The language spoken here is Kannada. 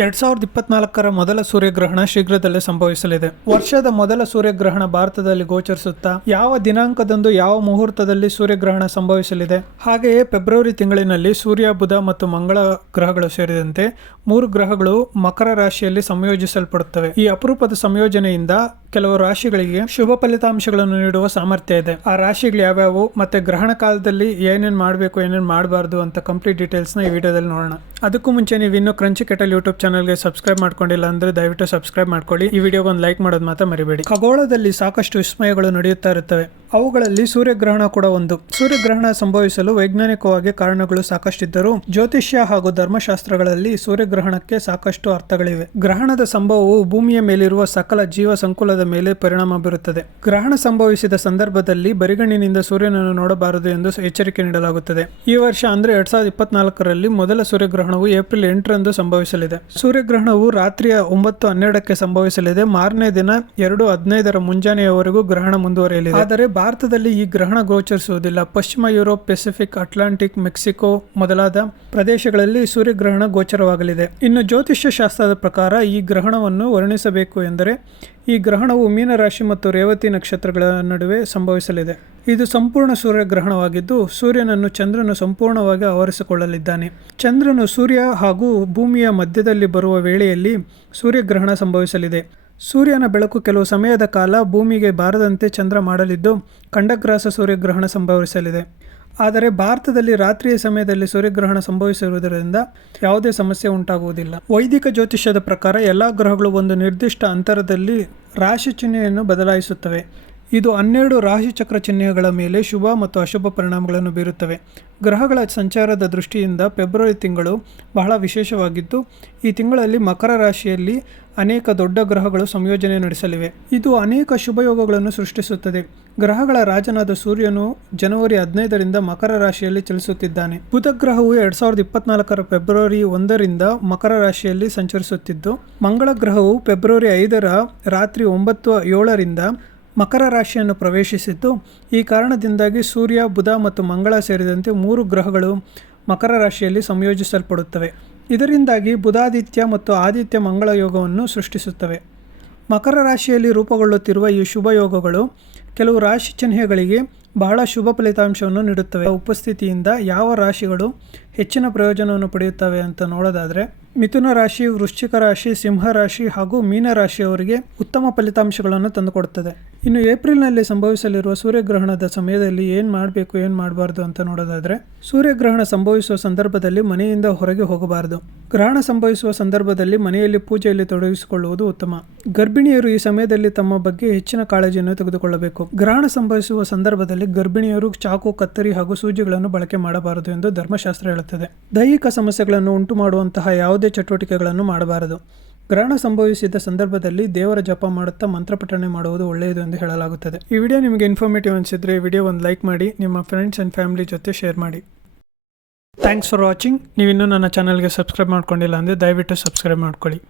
ಎರಡ್ ಸಾವಿರದ ಇಪ್ಪತ್ನಾಲ್ಕರ ಮೊದಲ ಸೂರ್ಯಗ್ರಹಣ ಶೀಘ್ರದಲ್ಲೇ ಸಂಭವಿಸಲಿದೆ. ವರ್ಷದ ಮೊದಲ ಸೂರ್ಯಗ್ರಹಣ ಭಾರತದಲ್ಲಿ ಗೋಚರಿಸುತ್ತಾ ಯಾವ ದಿನಾಂಕದಂದು ಯಾವ ಮುಹೂರ್ತದಲ್ಲಿ ಸೂರ್ಯಗ್ರಹಣ ಸಂಭವಿಸಲಿದೆ? ಹಾಗೆಯೇ ಫೆಬ್ರವರಿ ತಿಂಗಳಿನಲ್ಲಿ ಸೂರ್ಯ, ಬುಧ ಮತ್ತು ಮಂಗಳ ಗ್ರಹಗಳು ಸೇರಿದಂತೆ ಮೂರು ಗ್ರಹಗಳು ಮಕರ ರಾಶಿಯಲ್ಲಿ ಸಂಯೋಜಿಸಲ್ಪಡುತ್ತವೆ. ಈ ಅಪರೂಪದ ಸಂಯೋಜನೆಯಿಂದ ಕೆಲವು ರಾಶಿಗಳಿಗೆ ಶುಭ ಫಲಿತಾಂಶಗಳನ್ನು ನೀಡುವ ಸಾಮರ್ಥ್ಯ ಇದೆ. ಆ ರಾಶಿಗಳು ಯಾವ್ಯಾವು ಮತ್ತೆ ಗ್ರಹಣ ಕಾಲದಲ್ಲಿ ಏನೇನು ಮಾಡಬೇಕು, ಏನೇನು ಮಾಡಬಾರ್ದು ಅಂತ ಕಂಪ್ಲೀಟ್ ಡೀಟೇಲ್ಸ್ನ ಈ ವಿಡಿಯೋದಲ್ಲಿ ನೋಡೋಣ. ಅದಕ್ಕೂ ಮುಂಚೆ ನೀವು ಇನ್ನೂ ಕ್ರಂಚಿ ಕೆಟಲ್ ಯೂಟ್ಯೂಬ್ ಚಾನಲ್ಗೆ ಸಬ್ಸ್ಕ್ರೈಬ್ ಮಾಡ್ಕೊಂಡಿಲ್ಲ ಅಂದ್ರೆ ದಯವಿಟ್ಟು ಸಬ್ಸ್ಕ್ರೈಬ್ ಮಾಡ್ಕೊಳ್ಳಿ. ಈ ವಿಡಿಯೋಗೆ ಒಂದು ಲೈಕ್ ಮಾಡೋದು ಮಾತ್ರ ಮರಿಬೇಡಿ. ಖಗೋಳದಲ್ಲಿ ಸಾಕಷ್ಟು ವಿಸ್ಮಯಗಳು ನಡೆಯುತ್ತಾ ಇರುತ್ತವೆ. ಅವುಗಳಲ್ಲಿ ಸೂರ್ಯಗ್ರಹಣ ಕೂಡ ಒಂದು. ಸೂರ್ಯಗ್ರಹಣ ಸಂಭವಿಸಲು ವೈಜ್ಞಾನಿಕವಾಗಿ ಕಾರಣಗಳು ಸಾಕಷ್ಟಿದ್ದರೂ ಜ್ಯೋತಿಷ್ಯ ಹಾಗೂ ಧರ್ಮಶಾಸ್ತ್ರಗಳಲ್ಲಿ ಸೂರ್ಯಗ್ರಹಣಕ್ಕೆ ಸಾಕಷ್ಟು ಅರ್ಥಗಳಿವೆ. ಗ್ರಹಣದ ಸಂಭವವು ಭೂಮಿಯ ಮೇಲಿರುವ ಸಕಲ ಜೀವ ಸಂಕುಲದ ಮೇಲೆ ಪರಿಣಾಮ ಬೀರುತ್ತದೆ. ಗ್ರಹಣ ಸಂಭವಿಸಿದ ಸಂದರ್ಭದಲ್ಲಿ ಬರಿಗಣ್ಣಿನಿಂದ ಸೂರ್ಯನನ್ನು ನೋಡಬಾರದು ಎಂದು ಎಚ್ಚರಿಕೆ ನೀಡಲಾಗುತ್ತದೆ. ಈ ವರ್ಷ ಅಂದ್ರೆ ಎರಡ್ ಸಾವಿರದ ಇಪ್ಪತ್ನಾಲ್ಕರಲ್ಲಿ ಮೊದಲ ಸೂರ್ಯಗ್ರಹಣವು ಏಪ್ರಿಲ್ ಎಂಟರಂದು ಸಂಭವಿಸಲಿದೆ. ಸೂರ್ಯಗ್ರಹಣವು ರಾತ್ರಿಯ ಒಂಬತ್ತು ಹನ್ನೆರಡಕ್ಕೆ ಸಂಭವಿಸಲಿದೆ. ಮಾರನೇ ದಿನ ಎರಡು ಹದಿನೈದರ ಮುಂಜಾನೆಯವರೆಗೂ ಗ್ರಹಣ ಮುಂದುವರಿಯಲಿದೆ. ಆದರೆ ಭಾರತದಲ್ಲಿ ಈ ಗ್ರಹಣ ಗೋಚರಿಸುವುದಿಲ್ಲ. ಪಶ್ಚಿಮ ಯುರೋಪ್, ಪೆಸಿಫಿಕ್, ಅಟ್ಲಾಂಟಿಕ್, ಮೆಕ್ಸಿಕೋ ಮೊದಲಾದ ಪ್ರದೇಶಗಳಲ್ಲಿ ಸೂರ್ಯಗ್ರಹಣ ಗೋಚರವಾಗಲಿದೆ. ಇನ್ನು ಜ್ಯೋತಿಷ್ಯ ಶಾಸ್ತ್ರದ ಪ್ರಕಾರ ಈ ಗ್ರಹಣವನ್ನು ವರ್ಣಿಸಬೇಕು ಎಂದರೆ ಈ ಗ್ರಹಣವು ಮೀನರಾಶಿ ಮತ್ತು ರೇವತಿ ನಕ್ಷತ್ರಗಳ ನಡುವೆ ಸಂಭವಿಸಲಿದೆ. ಇದು ಸಂಪೂರ್ಣ ಸೂರ್ಯಗ್ರಹಣವಾಗಿದ್ದು, ಸೂರ್ಯನನ್ನು ಚಂದ್ರನು ಸಂಪೂರ್ಣವಾಗಿ ಆವರಿಸಿಕೊಳ್ಳಲಿದ್ದಾನೆ. ಚಂದ್ರನು ಸೂರ್ಯ ಹಾಗೂ ಭೂಮಿಯ ಮಧ್ಯದಲ್ಲಿ ಬರುವ ವೇಳೆಯಲ್ಲಿ ಸೂರ್ಯಗ್ರಹಣ ಸಂಭವಿಸಲಿದೆ. ಸೂರ್ಯನ ಬೆಳಕು ಕೆಲವು ಸಮಯದ ಕಾಲ ಭೂಮಿಗೆ ಬಾರದಂತೆ ಚಂದ್ರ ಮಾಡಲಿದ್ದು, ಖಂಡಗ್ರಾಸ ಸೂರ್ಯಗ್ರಹಣ ಸಂಭವಿಸಲಿದೆ. ಆದರೆ ಭಾರತದಲ್ಲಿ ರಾತ್ರಿಯ ಸಮಯದಲ್ಲಿ ಸೂರ್ಯಗ್ರಹಣ ಸಂಭವಿಸಿರುವುದರಿಂದ ಯಾವುದೇ ಸಮಸ್ಯೆ ಉಂಟಾಗುವುದಿಲ್ಲ. ವೈದಿಕ ಜ್ಯೋತಿಷ್ಯದ ಪ್ರಕಾರ ಎಲ್ಲ ಗ್ರಹಗಳು ಒಂದು ನಿರ್ದಿಷ್ಟ ಅಂತರದಲ್ಲಿ ರಾಶಿ ಚಿಹ್ನೆಯನ್ನು ಬದಲಾಯಿಸುತ್ತವೆ. ಇದು ಹನ್ನೆರಡು ರಾಶಿಚಕ್ರ ಚಿಹ್ನೆಗಳ ಮೇಲೆ ಶುಭ ಮತ್ತು ಅಶುಭ ಪರಿಣಾಮಗಳನ್ನು ಬೀರುತ್ತವೆ. ಗ್ರಹಗಳ ಸಂಚಾರದ ದೃಷ್ಟಿಯಿಂದ ಫೆಬ್ರವರಿ ತಿಂಗಳು ಬಹಳ ವಿಶೇಷವಾಗಿದ್ದು, ಈ ತಿಂಗಳಲ್ಲಿ ಮಕರ ರಾಶಿಯಲ್ಲಿ ಅನೇಕ ದೊಡ್ಡ ಗ್ರಹಗಳು ಸಂಯೋಜನೆ ನಡೆಸಲಿವೆ. ಇದು ಅನೇಕ ಶುಭಯೋಗಗಳನ್ನು ಸೃಷ್ಟಿಸುತ್ತದೆ. ಗ್ರಹಗಳ ರಾಜನಾದ ಸೂರ್ಯನು ಜನವರಿ ಹದಿನೈದರಿಂದ ಮಕರ ರಾಶಿಯಲ್ಲಿ ಚಲಿಸುತ್ತಿದ್ದಾನೆ. ಬುಧ ಗ್ರಹವು ಎರಡ್ ಸಾವಿರದ ಇಪ್ಪತ್ನಾಲ್ಕರ ಫೆಬ್ರವರಿ ಒಂದರಿಂದ ಮಕರ ರಾಶಿಯಲ್ಲಿ ಸಂಚರಿಸುತ್ತಿದ್ದು ಮಂಗಳ ಗ್ರಹವು ಫೆಬ್ರವರಿ ಐದರ ರಾತ್ರಿ ಒಂಬತ್ತು ಏಳರಿಂದ ಮಕರ ರಾಶಿಯನ್ನು ಪ್ರವೇಶಿಸಿದ್ದು ಈ ಕಾರಣದಿಂದಾಗಿ ಸೂರ್ಯ, ಬುಧ ಮತ್ತು ಮಂಗಳ ಸೇರಿದಂತೆ ಮೂರು ಗ್ರಹಗಳು ಮಕರ ರಾಶಿಯಲ್ಲಿ ಸಂಯೋಜಿಸಲ್ಪಡುತ್ತವೆ. ಇದರಿಂದಾಗಿ ಬುಧಾದಿತ್ಯ ಮತ್ತು ಆದಿತ್ಯ ಮಂಗಳ ಯೋಗವನ್ನು ಸೃಷ್ಟಿಸುತ್ತವೆ. ಮಕರ ರಾಶಿಯಲ್ಲಿ ರೂಪುಗೊಳ್ಳುತ್ತಿರುವ ಈ ಶುಭ ಯೋಗಗಳು ಕೆಲವು ರಾಶಿ ಚಿಹ್ನೆಗಳಿಗೆ ಬಹಳ ಶುಭ ಫಲಿತಾಂಶವನ್ನು ನೀಡುತ್ತವೆ. ಉಪಸ್ಥಿತಿಯಿಂದ ಯಾವ ರಾಶಿಗಳು ಹೆಚ್ಚಿನ ಪ್ರಯೋಜನವನ್ನು ಪಡೆಯುತ್ತವೆ ಅಂತ ನೋಡೋದಾದರೆ, ಮಿಥುನ ರಾಶಿ, ವೃಶ್ಚಿಕ ರಾಶಿ, ಸಿಂಹ ರಾಶಿ ಹಾಗೂ ಮೀನ ರಾಶಿಯವರಿಗೆ ಉತ್ತಮ ಫಲಿತಾಂಶಗಳನ್ನು ತಂದುಕೊಡುತ್ತದೆ. ಇನ್ನು ಏಪ್ರಿಲ್ನಲ್ಲಿ ಸಂಭವಿಸಲಿರುವ ಸೂರ್ಯಗ್ರಹಣದ ಸಮಯದಲ್ಲಿ ಏನು ಮಾಡಬೇಕು, ಏನು ಮಾಡಬಾರ್ದು ಅಂತ ನೋಡೋದಾದರೆ, ಸೂರ್ಯಗ್ರಹಣ ಸಂಭವಿಸುವ ಸಂದರ್ಭದಲ್ಲಿ ಮನೆಯಿಂದ ಹೊರಗೆ ಹೋಗಬಾರದು. ಗ್ರಹಣ ಸಂಭವಿಸುವ ಸಂದರ್ಭದಲ್ಲಿ ಮನೆಯಲ್ಲಿ ಪೂಜೆಯಲ್ಲಿ ತೊಡಗಿಸಿಕೊಳ್ಳುವುದು ಉತ್ತಮ. ಗರ್ಭಿಣಿಯರು ಈ ಸಮಯದಲ್ಲಿ ತಮ್ಮ ಬಗ್ಗೆ ಹೆಚ್ಚಿನ ಕಾಳಜಿಯನ್ನು ತೆಗೆದುಕೊಳ್ಳಬೇಕು. ಗ್ರಹಣ ಸಂಭವಿಸುವ ಸಂದರ್ಭದಲ್ಲಿ ಗರ್ಭಿಣಿಯರು ಚಾಕು, ಕತ್ತರಿ ಹಾಗೂ ಸೂಜಿಗಳನ್ನು ಬಳಕೆ ಮಾಡಬಾರದು ಎಂದು ಧರ್ಮಶಾಸ್ತ್ರ ಹೇಳುತ್ತದೆ. ದೈಹಿಕ ಸಮಸ್ಯೆಗಳನ್ನು ಉಂಟು ಮಾಡುವಂತಹ ಯಾವುದೇ ಚಟುವಟಿಕೆಗಳನ್ನು ಮಾಡಬಾರದು. ಗ್ರಹಣ ಸಂಭವಿಸಿದ ಸಂದರ್ಭದಲ್ಲಿ ದೇವರ ಜಪ ಮಾಡುತ್ತಾ ಮಂತ್ರಪಠಣೆ ಮಾಡುವುದು ಒಳ್ಳೆಯದು ಎಂದು ಹೇಳಲಾಗುತ್ತದೆ. ಈ ವಿಡಿಯೋ ನಿಮಗೆ ಇನ್ಫಾರ್ಮೇಟಿವ್ ಅನಿಸಿದ್ರೆ ಈ ವಿಡಿಯೋ ಒಂದು ಲೈಕ್ ಮಾಡಿ, ನಿಮ್ಮ ಫ್ರೆಂಡ್ಸ್ ಆ್ಯಂಡ್ ಫ್ಯಾಮಿಲಿ ಜೊತೆ ಶೇರ್ ಮಾಡಿ. ಥ್ಯಾಂಕ್ಸ್ ಫಾರ್ ವಾಚಿಂಗ್ ನೀವಿನ್ನೂ ನನ್ನ ಚಾನಲ್ಗೆ ಸಬ್ಸ್ಕ್ರೈಬ್ ಮಾಡ್ಕೊಂಡಿಲ್ಲ ಅಂದರೆ ದಯವಿಟ್ಟು ಸಬ್ಸ್ಕ್ರೈಬ್ ಮಾಡ್ಕೊಳ್ಳಿ.